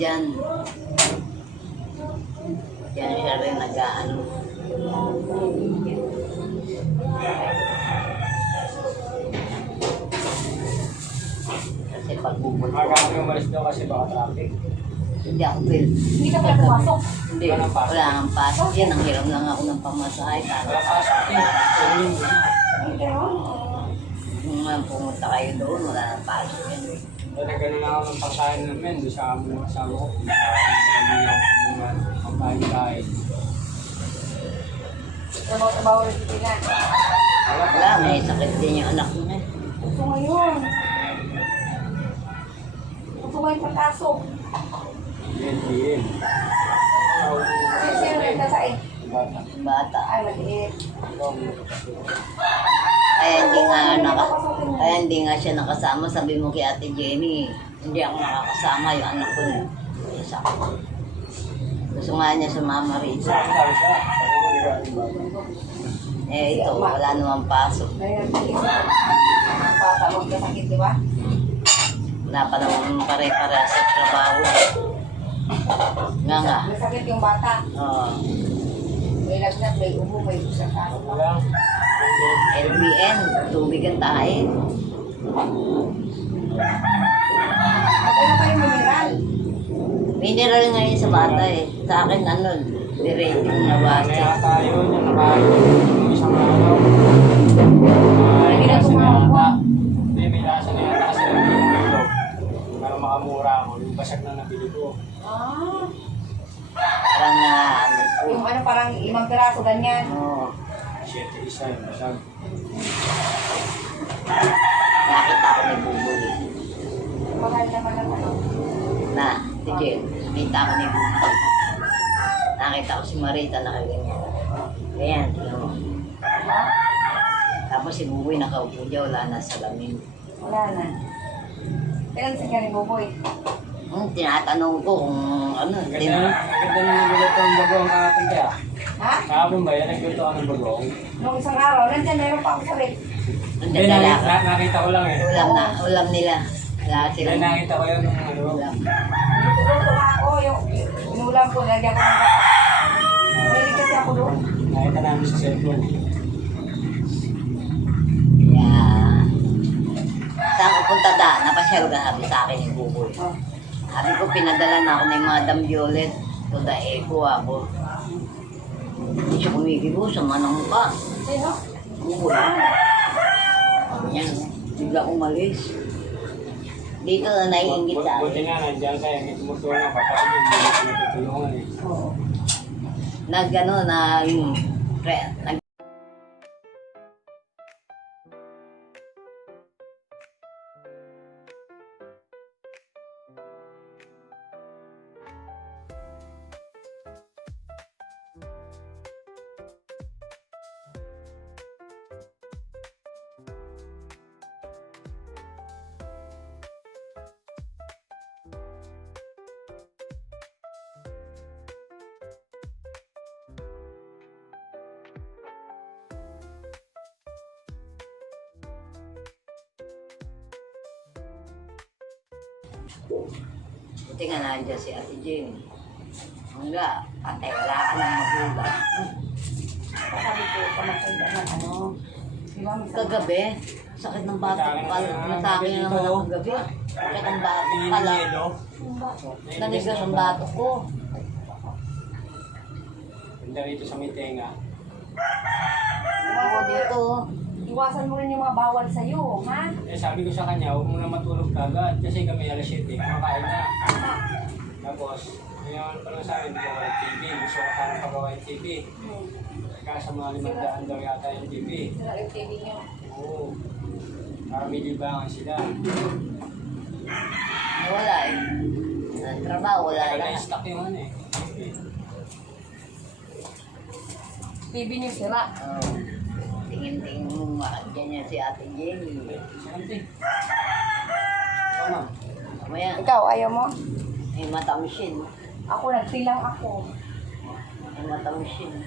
dyan. Yan siya rin nag-ano. Kasi pagbubulto. Kami umalis daw kasi baka traffic. Hindi ako pwede. Hindi ka pala pumasok. Hindi, wala ang pasok yan. Ang hiram lang ako ng pamasahay. Wala pasok din. Kung pumunta kayo doon, wala nang pasok yan. Nagano lang ako ng pasahin namin. Doon sa amin ng kasama ko. Ang bahay-bahay. Trabaho rin sila. Wala, may sakit din yung anak mo eh. Gusto ngayon. Gusto ngayon pagkasok. Yan. Sino nagkasakit? Bata. Bata. Ay, maliit. Kaya hindi nga siya nakasama. Sabi mo kay Ate Jenny, hindi ako nakakasama yung anak ko. Isa ko. Gusto nga niya sumama rito. Sabi siya. Eh ito, wala namang pasok. Ngayon, bata magkasakit, di ba? Wala pa naman pare-pare sa trabaho. Nga. May sakit yung bata. Oo. May lagnat, may ubo, may usap ka. Wala. LBN, tubig ang tahin. Ako na kayo mineral. Mineral ngayon sa bata eh. Sa akin ano, direct yung nabasa. Kaya tayo na nakain yung isang araw. Hindi na tumawag. Hindi, may lasa na yata kasi nabili ko. Para makamura ako. Yung basag na nabili ko. Ah, Parang ano po. yung ano parang 5 piraso, ganyan. Oo. 7 isa yung basag. Nakita ko ni Buboy. Mahal naman ang ano. Na, si Jen, nakita ko ni Buboy. Nakita ko si Marita nakaganyan. Ayan, tingnan mo. Ha? Tapos si Buboy nakaupo dyan, wala na sa lamin. Wala na. Kailan si Gary Boboy? Tinatanong ko kung ano. Ganda na nagluto ang bagong ating kaya. Ha? Kahapon ba yan, nagluto ka ng bagong? Nung isang araw, nandiyan meron pa ako sa rep. Ang Hindi, dadala. nakita ko lang eh. Ulam nila. Wala Hindi, silang nakita ko yun nung ano. ulam. Luto na ako, yung inulam ko, lagyan ko ng bata. Mahilig kasi ako doon. Nakita namin sa cellphone. Yeah. Saan ko punta da? Napasyal ka sabi sa akin yung Buboy. Oh. Sabi ko, pinadala na ako ng Madam Violet. To the echo ako. Hindi siya kumikibo sa manang mukha. Sino? Buboy. Sabi niya, bigla umalis. Dito na naiingit sa Buti akin. nga, nandiyan kayo, hindi tumutulong. Kapag hindi mo pinatutulungan eh. Oo. Nag-ano na yung buti nga nandiyan si Ate Jane. Hangga, patay, wala ka nang magulang. Sabi ko, kamatay ka ng ano. Di ba? Kagabi, sakit ng batok pala. Natake na naman ako kagabi. Sakit ang batok pala. Yelo. Nanigas ang batok ko. Ganda rito sa may tenga. Ako dito. Iwasan mo rin yung mga bawal sa'yo, ha? Eh, sabi ko sa kanya, huwag mo na matulog kagad. Kasi kami alas 7, kumakain na. Tapos, ngayon pa lang sa akin, hindi ko walang TV. Gusto ko sana pagawa yung TV. Kasa mga 500 daw yata yung TV. Sila yung TV niyo. Oo. Para may libangan sila. Wala eh. Ang trabaho, wala Kaya lang. na-stock yung ano eh. TV niyo sila. Tingin-tingin mo ganyan si Ate Jenny. Sante. Tama. Mamaya, Ikaw, ayaw mo? may mata machine. Ako, nagtilang ako. May mata machine.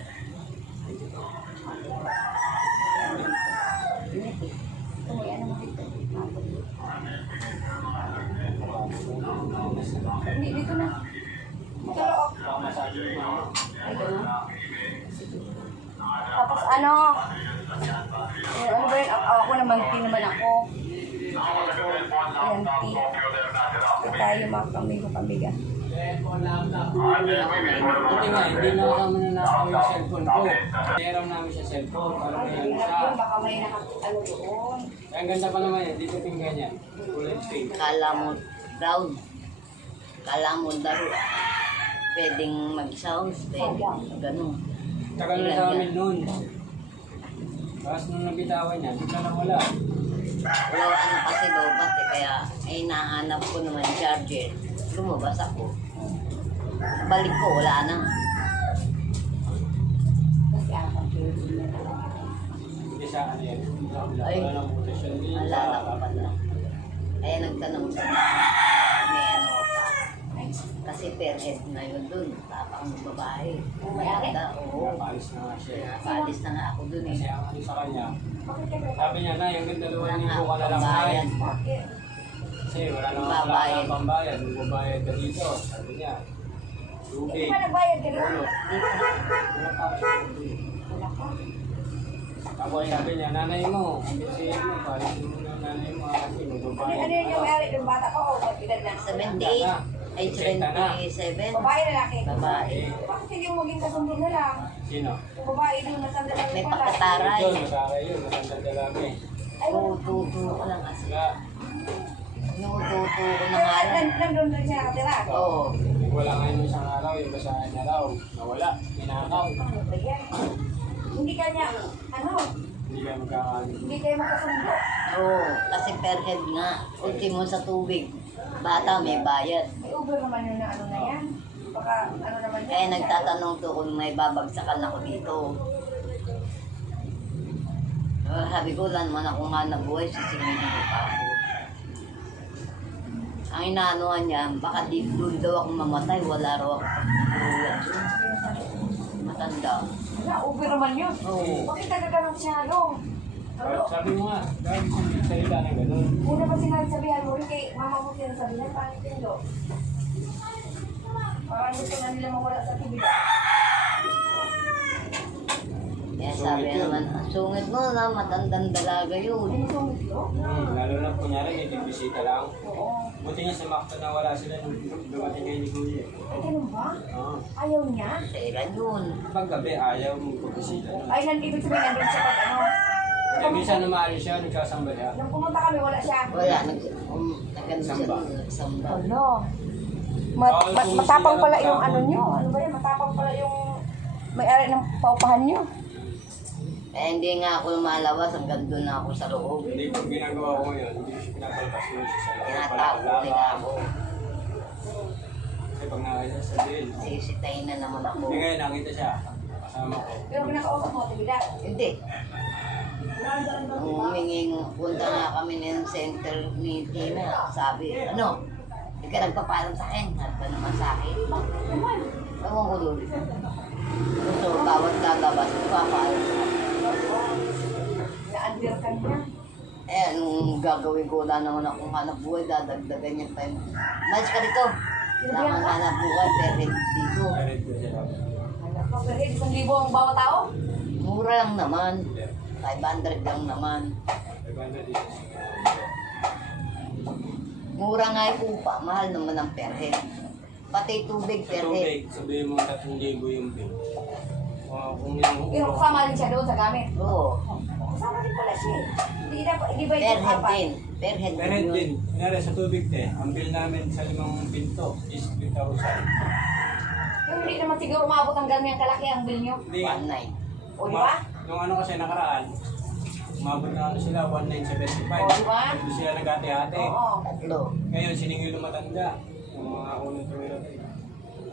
Ito, may ano mo dito. Hindi, dito na. Dito loob. Baka masabi mo ano. Ay, ganun. Tapos ano? Ano ba yun? Ako naman, naman ako. Ayan, tea. Ito tayo mga kamigo-kamiga. Buti nga, hindi na kami nanakaw yung cellphone ko. Meron namin siya cellphone, para may ano siya. Baka may ano doon. Kaya ang ganda pa naman yan, dito tingnan yan. Kulay pink. Kala mo brown. Kala mo daro. Pwedeng mag-sound, pwedeng ganun. Tagal na sa amin noon. Tapos nung nabitawan niya, bigla na wala. Wala ano kasi lobat eh, kaya ay nahanap ko naman yung charger. Lumabas ako. Balik ko, wala na. Hindi siya ano yan. Ay. Wala nang butas yun. Hindi Wala siya na ka pala. Kaya nagtanong sa may ano pa. Kasi per head na yun dun. Tapang babae. Maganda, oo. Napaalis na nga siya. Nakaalis na nga ako dun eh. Kasi ang ano sa kanya, sabi niya na, yung dalawa niyo ka na lang Pambayad. kain. Kasi wala naman pala Babayad. ka pambayad. Magbabayad ka dito. Sabi niya, Hindi tubig. pa nagbayad ka rin. Ulo. Wala pa siya tubig. Tapos sabi niya, nanay mo, kasi mo, parang mo na nanay mo, kasi magbabayad. Ano yun yung may-ari ng bata ko o mag-edad na? 78. Ay, 77. Babae lalaki? Babae. Bakit hindi mo maging kasundo na lang? Sino? Yung babae doon nasanda lang May pala. pakataray. Yun, nag-aaral yun, matanda dalami. Ay, Tututo ko lang kasi. Kaya, Nututo ko na nga lang. nandun rin siya nakatira. Oo. wala ngayon isang araw, yung basahan niya raw, nawala, minakaw. Ano ba yan? Hindi kanya, ano, Hindi ka magkakaano. hindi kayo makasundo. Oo. Kasi per head nga. Ultimo sa tubig. Bata may bayad. May Uber naman yun na ano na yan. Baka ano naman yan. Kaya nagtatanong to kung may babagsakan ako dito. Sabi ko, wala naman ako nga nabuhay, sisingin mo pa ako. Ang inaanuhan niya, baka di doon daw ako mamatay, wala raw ako pagtuluyan. Matanda. Wala, Uber naman yun. Oo. Bakit nagkaganong siya, ano? Ano? Sabi mo nga, dahil salita ng gano'n. Una pa sinabi sabihan mo rin kay mama mo sinasabihan, paano ito? Parang gusto na nila mawala sa tibig. Kaya sabi naman, sungit mo na, matandang dalaga yun. Ano sungit yun? Lalo na kunyari, may tigbisita lang. Oo. Buti nga sa Macdo na wala sila nung dumating kayo ni Kuya. Ay, ganun ba? Oo. Ayaw niya? Kailan yun? Paggabi, ayaw mo pagbisita nun. Ay, nandito sabihin nandun siya pag ano. Kaya minsan na maalis siya, nagsasamba siya. Nung pumunta kami, wala siya. Wala, nagkano siya Samba. doon, nagsamba. Ano? Bawal Matapang pala sumisita yung ng ano tapon. nyo. Ano ba yan? Matapang pala yung may-ari ng paupahan nyo. Eh, hindi nga ako lumalabas, hanggang doon na ako sa loob. Hindi ko ginagawa ko ngayon, hindi ko siya pinapalabas ko siya sa loob. Tinatawag nila ako. Kasi pag nakita sa din. Sisitayin na naman ako. Hindi ngayon nakita siya, kasama ko. Pero pinakausap mo, tibida. Hindi. Nung huminging, punta nga kami ng center ni Tina. Sabi, ano? Hindi ka nagpapalam sa akin. Sabi ka naman sa akin. Ewan ko doon. So, bawat gagabas, papalam sa akin. Na-under ka niya. Eh, anong gagawin ko? Wala naman akong hanap buhay. Dadagdagan niya pa yung... Mas ka dito. Wala kang hanap buhay, pero dito. Karit ko siya. Anak ko, pero 1,000 ang bawat tao? Mura lang naman. 500 lang naman. Naganda dito. Mura nga yung upa. Mahal naman ang per head. Pati tubig per head. Tubig, sabihin mo 3,000 yung bill. Kung yung Pero kasama rin siya doon sa gamit. Oo. Kasama rin pala siya. Hindi ba Per yung head apat? din. Per head Pero din din, yun. kunyari sa tubig ang bill namin sa 5 pinto is 3,000. Pero hindi naman siguro umabot ang ganyan kalaki ang bill nyo. Hindi. 1.9. O, di ba? Yung ano kasi nakaraan, umabot na ano sila, 1,975. O, di ba? Hindi sila nagati-hati. Oo. Tatlo. Ngayon, siningil ng matanda. Yung mga unang tumira.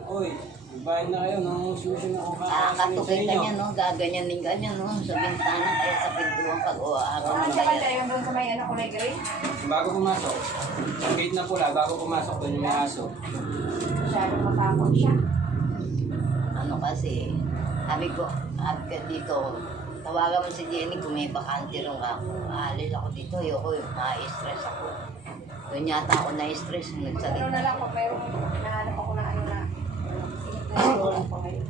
Uy, bayad na kayo, nangungususin ako Katukin ka niya, no? Gaganyanin ka niya, no? Sa bintana, kaya sa pintuan pag araw Saan ng siya ba bayad. yung doon sa may ano kulay gray? Bago pumasok, ang gate na pula, bago pumasok doon yung may aso. Masyadong matapon siya. Ano kasi, sabi ko, sabi ka dito, tawagan mo si Jenny kung may bakante rin ako. Aalis ako dito, ayoko na-stress ako. Doon yata ako na-stress nung Ano nagsalita. na lang, pag mayroong nahanap ako na ano na, sinipin ko ngayon.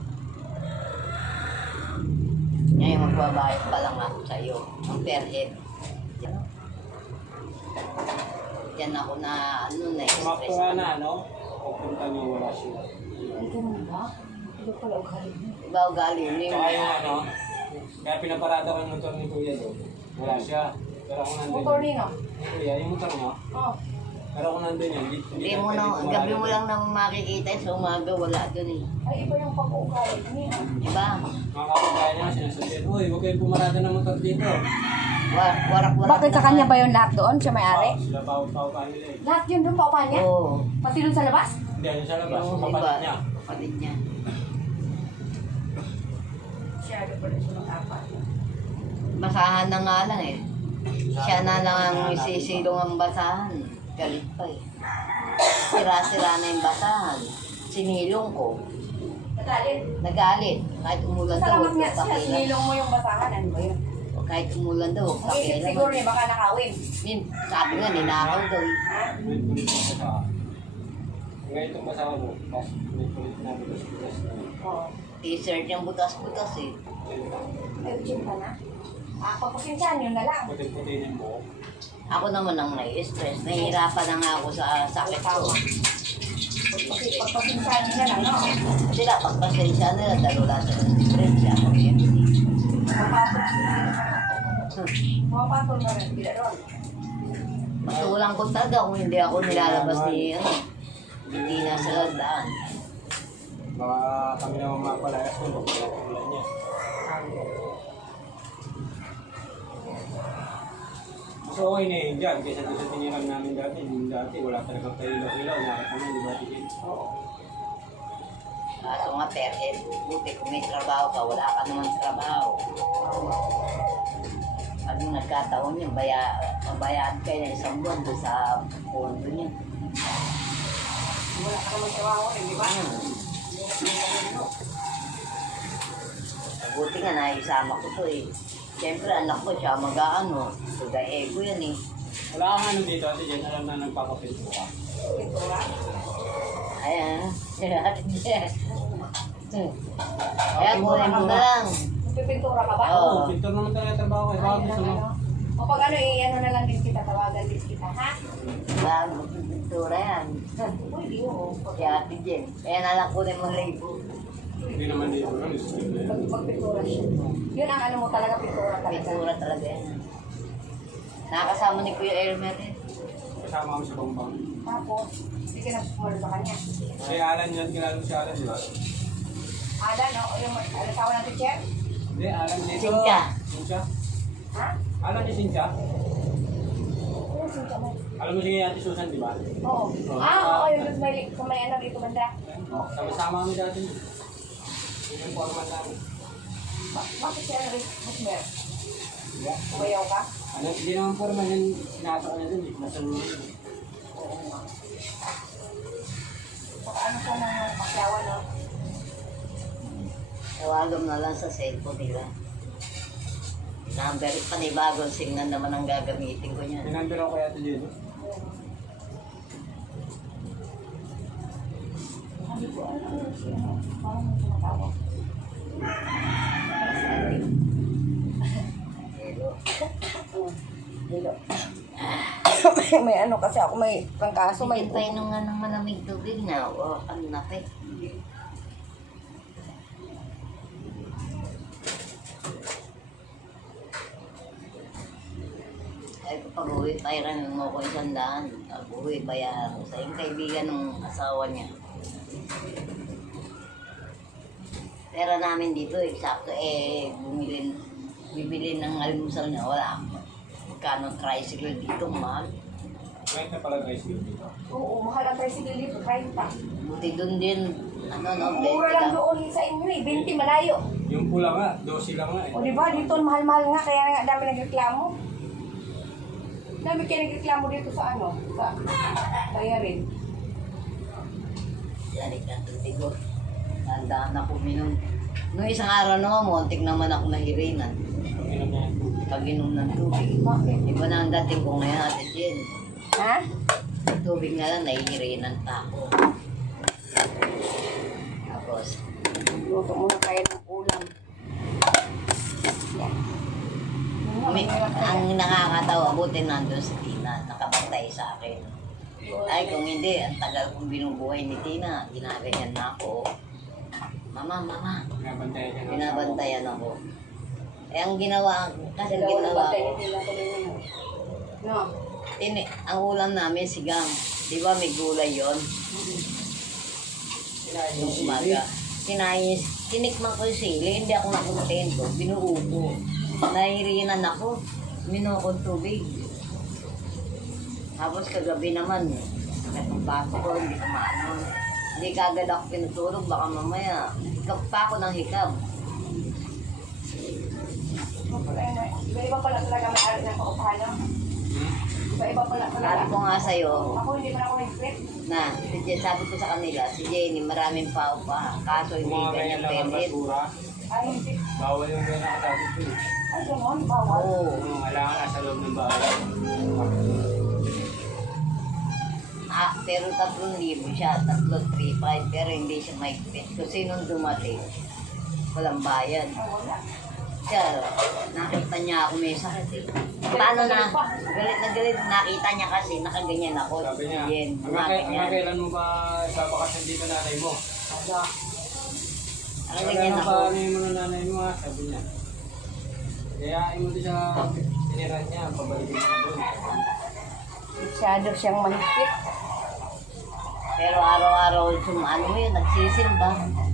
Ngayon magbabayad pa lang ako sa iyo. Ang per head. Diyan ako na ano na-stress. Kumakto nga na, no? Pupunta niyo, wala siya. Ay, ganun ba? Ito pala ugali mo. Iba ugali mo Tsaka yung ano, kaya pinaparada ko yung motor ni Kuya doon. Wala siya. Pero kung nandun Motor yun. nino? Kuya, yung motor mo. Oh. Pero kung nandun yun, Hindi mo na, gabi mo lang nang makikita sa umaga, wala doon eh. Ay, iba yung pag-uugali. Nino? Diba? Mga kapagkaya niya, sinasabihin, uy, huwag kayong pumarada ng motor dito. Warak-warak. Bakit sa kanya ba yung lahat doon? Siya may-ari? Sila pao-pao pa nila eh. Lahat yun doon, paupahan niya? Oo. Pati doon sa labas? Hindi, ano sa labas, Yung yung kapatid niya. Kapatid niya. Siya, doon pala siya mag-apat. Basahan na nga lang eh. Siya na lang ang isisilong ang basahan. Galit pa eh. Sira-sira na yung basahan. Sinilong ko. Nagalit. Nagalit. Kahit umulan daw. Salamat nga huwag siya, pakialam. sinilong mo yung basahan. Ano ba yun? Kahit umulan daw. huwag Ang isip pakialam. siguro niya, baka nakawin. Sabi nga, ninakaw daw eh. Ha? Kulit-kulit yung basahan. Ngayon itong basahan mo, mas kulit-kulit na butas-butas na. Oo. T-shirt yung butas-butas eh. Ay, gym ka na? Pagpasinsan, yun na lang. Puti-puti ng buhok. Ako naman ang nai-stress. Nahihirapan na nga ako sa sakit ko. Pagpasinsan yun na lang, no? Sila, pagpasensya nila, dalo lahat sa stress. Ako siyempre. Pumapatol na rin, bila doon. Matulang ko talaga kung hindi ako nilalabas ni ano. Hindi na sa landaan. Baka kami naman mapalayas kung pagpapakulan niya. So okay na yun dyan, kaysa doon sa tiniram namin dati, yung dati wala talagang kailaw-ilaw, nakita mo, di ba, Tigil? Oo. Kaso nga, perhead. Buti kung may trabaho ka, wala ka naman trabaho. Pag nagkataon niya, mabayaan kayo ng isang buwan doon sa pondo niya. Wala ka naman trabaho rin, di ba? Buti nga, naisama ko to eh. Siyempre, anak ko siya mag-ano. Ego yan eh. Wala kang ano dito, Ate Jen, alam na nagpapapinto ka. Pintura. Ayan. Kaya kunin mo na lang. Pipintura ka ba? Oo. Oo, pintor naman talaga trabaho ko. Baka gusto mo. O pag ano, ano na lang din kita, tawagan din kita, ha? Bago pintura yan. Uy, di mo. Kaya Ate Jen. Kaya na lang kunin mo label. Hindi naman dito lang, isip na yan. Pagpintura siya. Yun ang ano mo talaga, pintura talaga. Pintura talaga yan. Nakakasama ni Kuya Elmer eh. Kasama kami sa compound. Tapos, hindi ka na sumalo sa kanya. Si Alan yan, kilala mo si Alan, di ba? Ada, no? O yung tawa ng teacher? Hindi, Alan dito. Cynthia. Cynthia? Ha? Alan ni Cynthia? Oo, sinta mo. Alam mo si Ate Susan, di ba? Oo. Oo, yung doon may ano dito banda. Sama-sama kami dati. Yun yung format namin. Bakit siya rin, Musmer? Yeah. Umayaw ka? Ano, hindi naman format yan, sinasok na dun eh. Nasa lulo. Oo nga. Saka ano po ng paklawa, no? Tawagan na lang sa cellphone nila. Number, panibagong signal naman ang gagamitin ko niyan. Tinamber ako kaya ito dito. Sabi ko, ano siya, no? Parang may tumatawag. Hello. May ano kasi ako, may pangkaso, may... Hintay nung nga ng malamig tubig na. O, ano na pa eh. Ay, pag-uwi, pairan mo ko 100. Pag-uwi, bayaran ko sa yung kaibigan ng asawa niya. Pera namin dito, eksakto bibili ng almusal niya, wala. Magkano tricycle dito, mahal. Kahit na pala guys dito. Oo, mahal ang tricycle dito, 30. Buti doon din, ano no, Mura 20 lang lang. doon sa inyo eh, 20 malayo. Yung pula nga, 12 lang nga eh. O di ba dito mahal-mahal nga, kaya nga dami nagreklamo. Dami kayo nagreklamo dito sa ano, sa bayarin. Yan, ikatulti ko. Tandaan ako minum. Noong isang araw naman, muntik naman ako nahirinan. Pag-inom niya yung tubig. Pag-inom ng tubig. Bakit? Iba na ang dating ko ngayon, Ate Jen. Ha? Tubig na lang, nahihiranan pa ako. Tapos, Luto muna kayo ng ulam. Yan. ang nakakatawa, buti nandun si Tina, nakapantay sa akin. Ay, kung hindi, ang tagal kong binubuhay ni Tina, ginaganyan na ako. Mama, mama, Binabantayan niya. binabantayan ako. Eh, ang ginawa, kasi Dalawa na ginawa batay ko, nila tuloy na. No? ang ulam namin, sigang. Di ba may gulay yon? Kinain Yung umaga. Tinikman ko yung sili, hindi ako nakontento. Binuo ko. Nahihirinan ako. Minukong tubig. Tapos kagabi naman, nagpapasok ko, hindi ko maano. Hindi kagad ako pinutulog, baka mamaya, hikap pa ako ng hikap. Iba-iba pala talaga may-ari ng paupahan, no? Iba-iba pala Sabi talaga. ko nga sa'yo, Ako hindi pa ako nag-quit. na, sabi ko sa kanila, si Jenny, maraming pao pa, kaso hindi Mga ganyan ganyan lang ang permit. basura. Ay, hindi. Bawal yung ganyan nakatapos ko. Ay, gano'n, bawal. Oo. Kailangan nasa loob ng bahay. Pero 3,000 siya, 3,3,500, pero hindi siya mahigpit. Kasi nung dumating, walang bayad. Ay, wala. Siya, nakita niya ako may sakit eh. Paano na, galit na galit, nakita niya kasi, nakaganyan ako. Sabi niya, Yan, hanggang gumaganyan. kailan mo ba ipapakasan dito nanay mo? Nakaganyan Hanggang ako. paano mo na nanay mo ha? Sabi niya. Kaya mo din sa tiniran niya, pabalikin mo doon. Masyado siyang mahigpit. Pero araw-araw, ano mo yun, nagsisimba.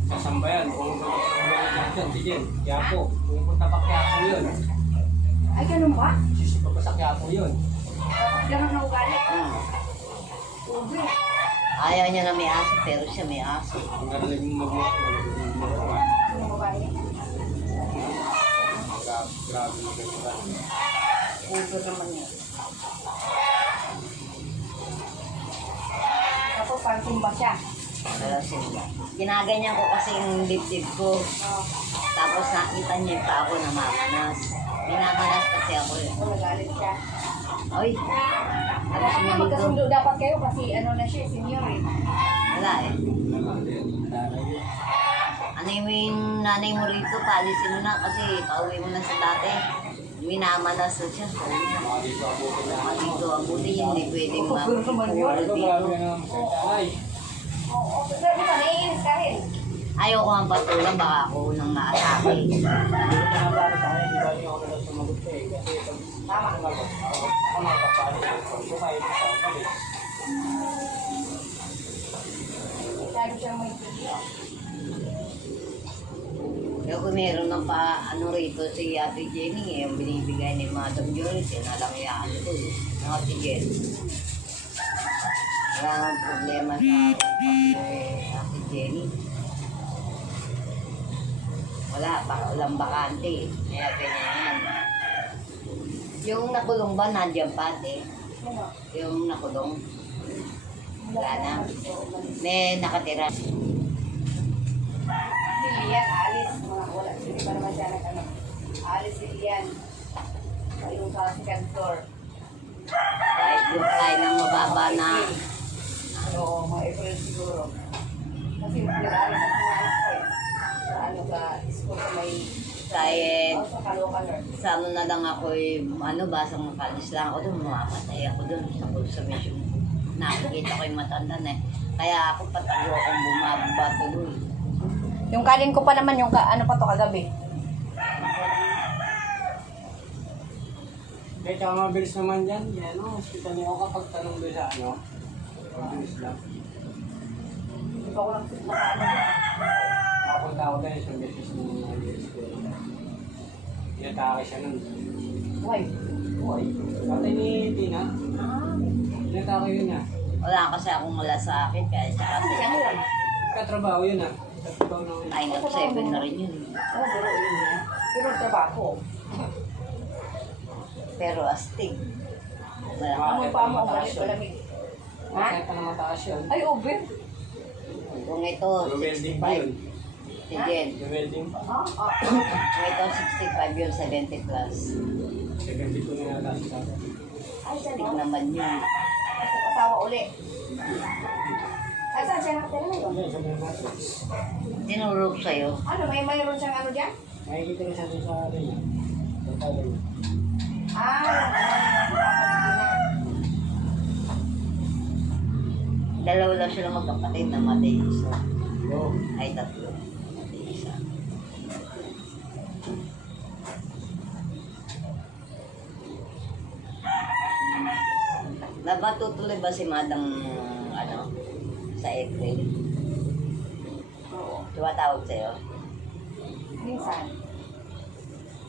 Kasamba yan, pumunta ko sa mga dyan, si Jen, Quiapo. Pumunta pa Quiapo yun. Ay, ganun ba? Sisipa pa sa Quiapo yun. Ganun na ugali. Ubi. Ayaw niya na may aso, pero siya may aso. Ang narinig mo magmukha. Ano ugali? Grabe na ganyan. Puso naman yun. Ako, pansin ba siya? Pero simba. Ginaganyan ko kasi yung dibdib ko. Oo. Tapos nakita niya pa ako namamanas. Minamanas kasi ako eh. Ako nagalit siya. Oy, tapos Dapat nga nilito. magkasundo dapat kayo kasi ano na siya, senior eh. Wala eh. Ano yung nanay mo rito, paalisin mo na kasi pauwi mo na sa dati. Minamanas na siya. Dito ang buti hindi pwedeng Ito, grabe na naman sa tanay. Oo, pero di ba, naiinis ka rin. Ayaw ko ang patulang, baka ako unang maatake. Hindi ko pinabari sa akin, di ba niyo ako nalang sumagot eh. Kasi pag Tama. sumagot, ako nakapapali. So kahit sa kami. Masyado siyang mahigpit. Kaya kung meron ng ano rito si Ate Jenny, yung binibigay ni Madam Joyce, nalangyaan ko eh. Ng Ate Jenny. Wala nang problema sa Ate Jenny. Wala, walang bakante. Kaya ganyan yan. Yung nakulong ba, nandiyan pa ate? Ano? Yung nakulong? Wala na. May nakatira. Si Lian, alis. Mga wala. Hindi pa naman siya nag-ano. Alis si Lian. Yung sa second floor. Kahit yung tayo ng mababa na Ano, mga April siguro. Kasi nag-aaral sa mga anak ko eh. Sa ano, sa school sa may... kahit Sa Caloocan. sa ano na lang ako basang makalis lang ako doon, mamamatay ako doon sa consumption. Nakikita ko yung matanda na eh. Kaya ako patago akong bumababa tuloy. Yung kanin ko pa naman, yung ano pa to kagabi. Kaya tsaka mabilis naman dyan. Yan o, hospital niyo ako kapag tanong doon sa ano. Mabilis lang. Hindi pa ako nakaano. Nakapunta ako doon isang beses ng school. Inatake siya nun. Why? Uy, patay ni Tina. Inatake yun ah. Wala kasi akong malasakit kaya siya kasi Siya nga lang. Katrabaho yun ah. Katrabaho na yun. ay nag 7 na rin yun. Ano, pero yun niya. Pero trabaho. Pero astig. Wala. Ano pa mo, malamig. Ha? Kahit pa na mataas yun. Ay, over. Kung ito, Welding pa yun. Si Jen. Yung welding pa. Oo. Ito 65 yung 70 plus. 72 na yata si Tata. Ay, siya Tig no? naman yun. Asawa uli. Ay, saan siya nakatira ngayon? Ano, sa mga matrix. Tinurok sa'yo. Ano, mayroon siyang ano dyan? Makikita rin siya doon sa ano niya. Sa talo niya. Dalawa lang sila magkapatid na matay isa. Oo. Ay, tatlo. Matay isa. Napatutuloy ba si Madam, ano, sa April? Oo. Tumatawag sa'yo? Minsan.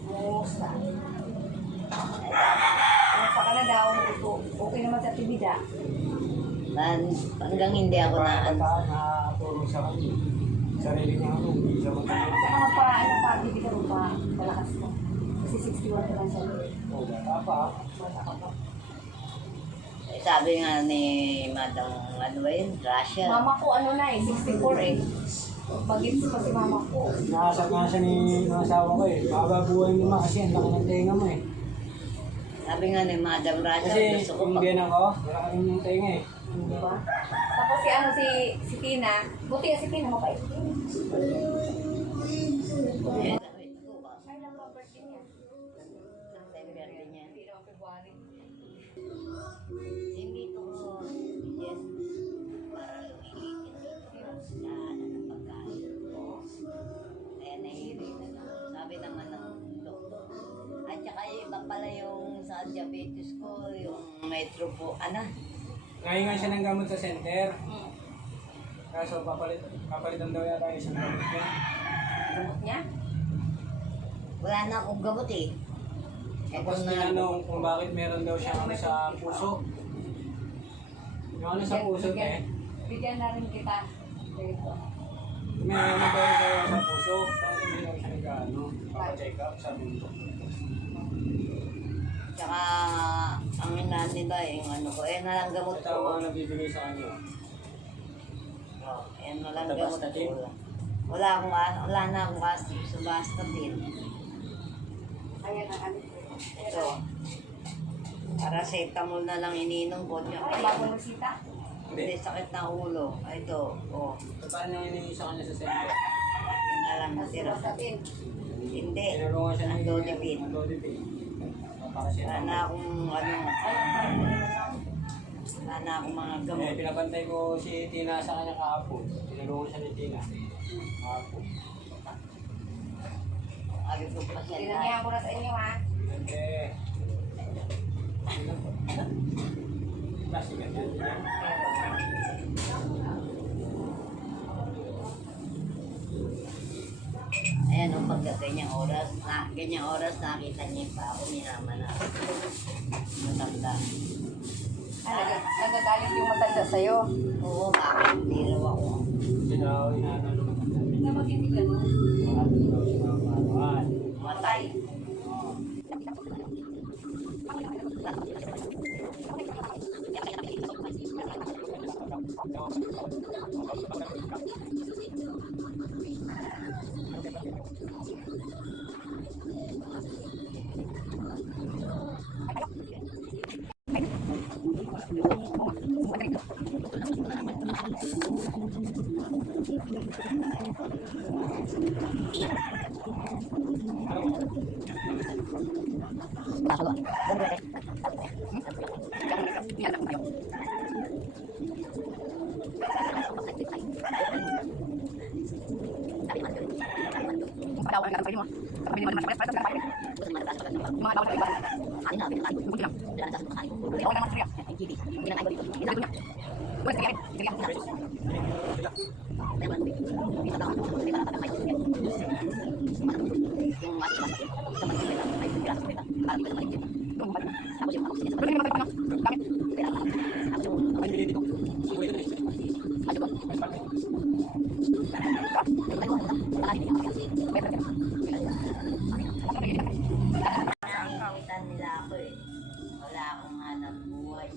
Mumusta. Ay, Kumusta ka na daw? Okay naman sa tibida. hanggang hindi ako na, ano, Nakatulong sa kanya. Sarili niya ano, hindi siya magkakaroon. Tsaka magpa-ano pa, bibigyan mo pa. Malakas ka. Kasi 61 ka lang siya. Oo, bata pa. Bata ka pa. eh, sabi nga ni Madam, ano ba yun, Russia. Mama ko ano na eh, 64 eh. Mag-gifts pa si mama ko. Nakasag nga siya ni ng asawa ko eh. Bababuhay mo ma kasi ang laki ng tenga mo eh. Sabi nga ni Madam Russia, Kasi gusto ko yung pag... biyanan ko, wala kami yung tenga eh. Di ba? Tapos si ano si Tina, buti si Tina mabait. Eh, sabi, ito ba? Ay, lang ba birthday niya? September din yan. Hindi naman February. Hindi ito ko, yes, para lumihitin dito yung daanan ng pagkain. Kaya nahihiri na lang. Sabi naman ng doktor. At saka yung iba pala yung sa diabetes ko, yung metro po, ano? Ngayon nga siya ng gamot sa center. Kaso papalitan daw yata yung isang gamot niya. Gamot niya? Wala na akong gamot eh. Tapos tinanong kung bakit meron daw siya ano sa puso. Yung ano sa puso eh. Bigyan na rin kita. Dito. May ano daw siya sa puso. Parang hindi daw siya nag-ano. Papacheck up sabi mo. Tsaka, ang inaan nila yung ano ko, eh nalang gamot Ito ang mga ko. nabibigay sa kanya. Oh, eh nalang Tabas gamot na din. ko. Wala na akong kasi sa basta din. Ayan ang ano. Ito. Paracetamol na lang ininom ko. Ay, bago magsita. Hindi, sakit na ulo. Ay, ito. Oh, Paano nang iniisa sa kanya sa center? yun na lang natira. Masatin. Hindi. Tinulungan siya Ang Dodipin. Ang Dodipin. Kasi Wala na akong ano. Wala na akong mga gamot. pinabantay ko si Tina sa kanya kahapon. Tinulungan siya ni Tina. Kahapon. Sabi ko pa siya Tinangihan ko na sa inyo ha. Eh. Klase ganyan. Ayan o, pagka ganyang oras, nakita niya pa ako, minama na ako. Matanda. Nagagalit yung matanda sa'yo. Oo, bakit? Hindi raw ako. Sinaw, inaano naman natin. Dapat hindi ganun. Maraming daw siya mga panuan. Matay. Oo. Nakikita nila ako eh. Wala akong hanap buhay.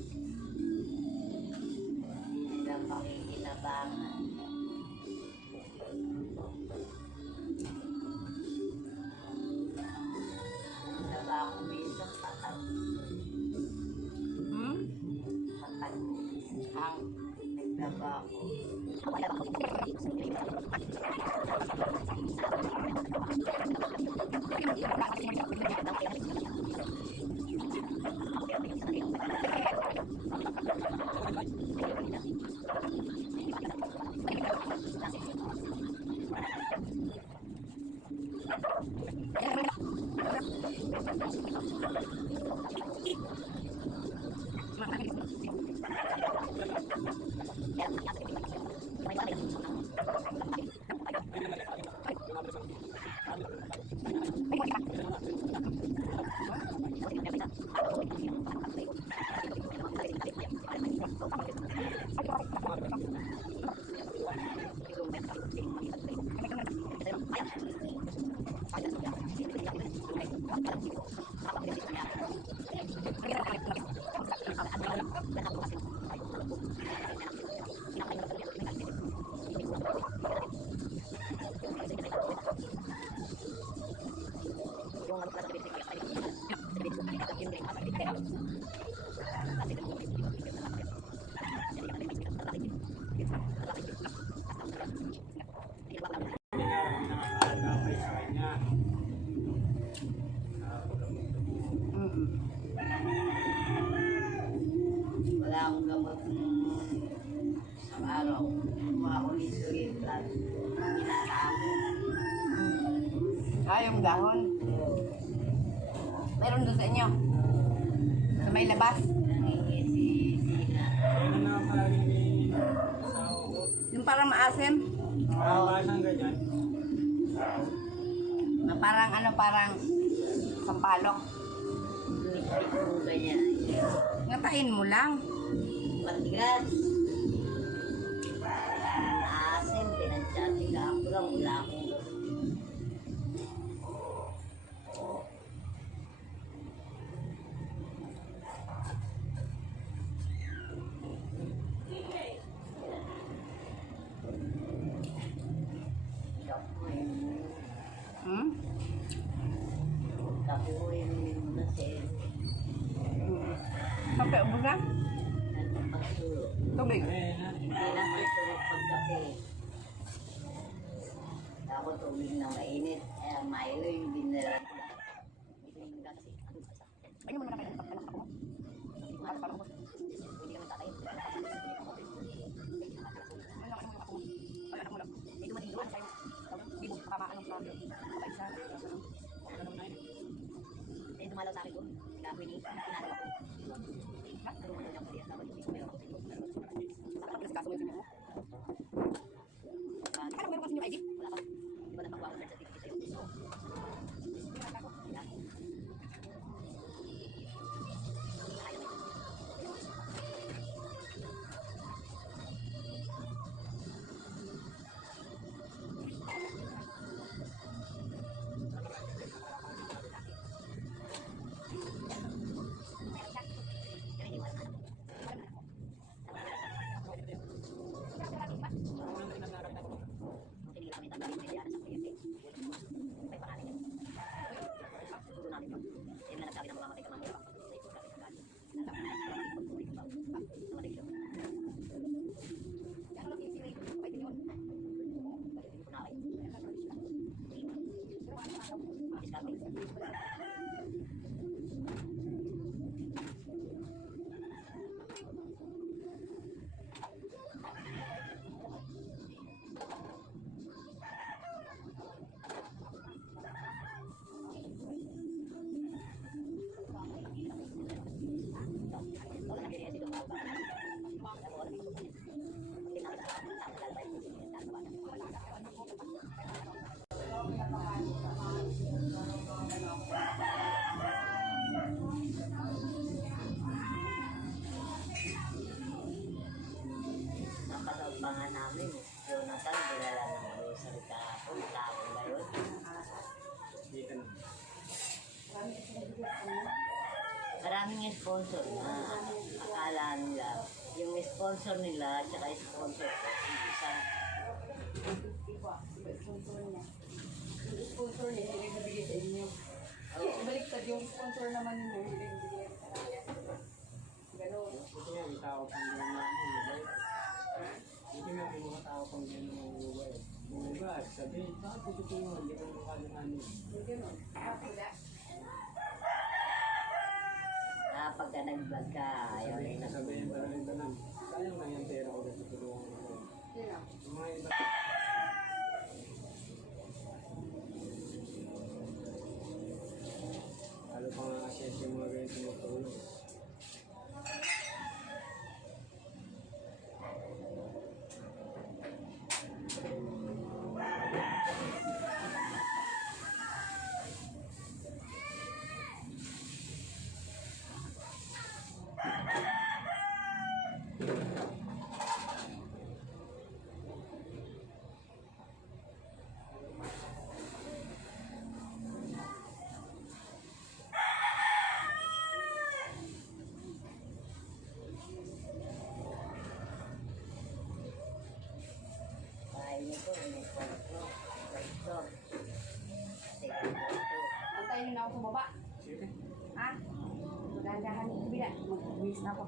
Hindi lang pakikinabangan. Nakakagapay sa kanya. Wala akong gamot sa araw. Mga ulit-ulit lang. Ginatago. Yung dahon. Meron doon sa inyo. Sa may labas. Nangingisisi na. Ano na palagi ni asawa ko? Yung parang maasim. Nakakasang ganyan. Na parang parang sampalok. Lipit mo ganyan. Ngatain mo lang. Matigas. Naasim, pinansyati ka ako lang. Wala akong Hmm? kapuhin mo na siya. Kape, ubos na? Nagpapasulo. Tubig. Hindi na masarap pagkape. Tapos tubig na mainit. Kaya Milo yung dinala ko. Ayun mo na kayo ng anak ako. Parang ubos. Hindi naman tatay. Anak mo lang. Hindi mo niliwan sa'yo. Hindi mo kamaanong problem. Kapag isa. Hindi dumalaw sa akin doon. Kaya ako pinalo ako. Tulungan niya ako diyan. Tapos hindi ko meron ako sa'yo. Kasi kaso mo yung mo. Ano meron kasi yung ID? Wala pa. Di ba napakuha ko ng certificate sa'yo? Napanood pa nga namin, Jonathan, dinala ng grocery kahapon, tapon ba yun? Dito na. Maraming sponsor na akala nila, yung sponsor nila, tsaka sponsor ko, yung isa, Sponsor niya, hindi nabigay sa inyo. Baliktad yung sponsor naman ninyo, hindi nabigay sa kanya. Ganun. Ito nga, may tao pang gano'n na ano, mobile. Ito nga, may mga tao pang gano'n na mobile. Yung iba, sabihin, bakit ito ito yun? Hindi ko mukha ng ano. Ganun. Kapila. pagka nag-vlog ka, ayaw rin na. Sabihin pa rin ba lang, sayang na yung pera ko dito tulungan ko. Yun lang. Yung mga iba, baba. Sige. Ha? Maganda-dahan yung kabila. Mag-uwis na ako.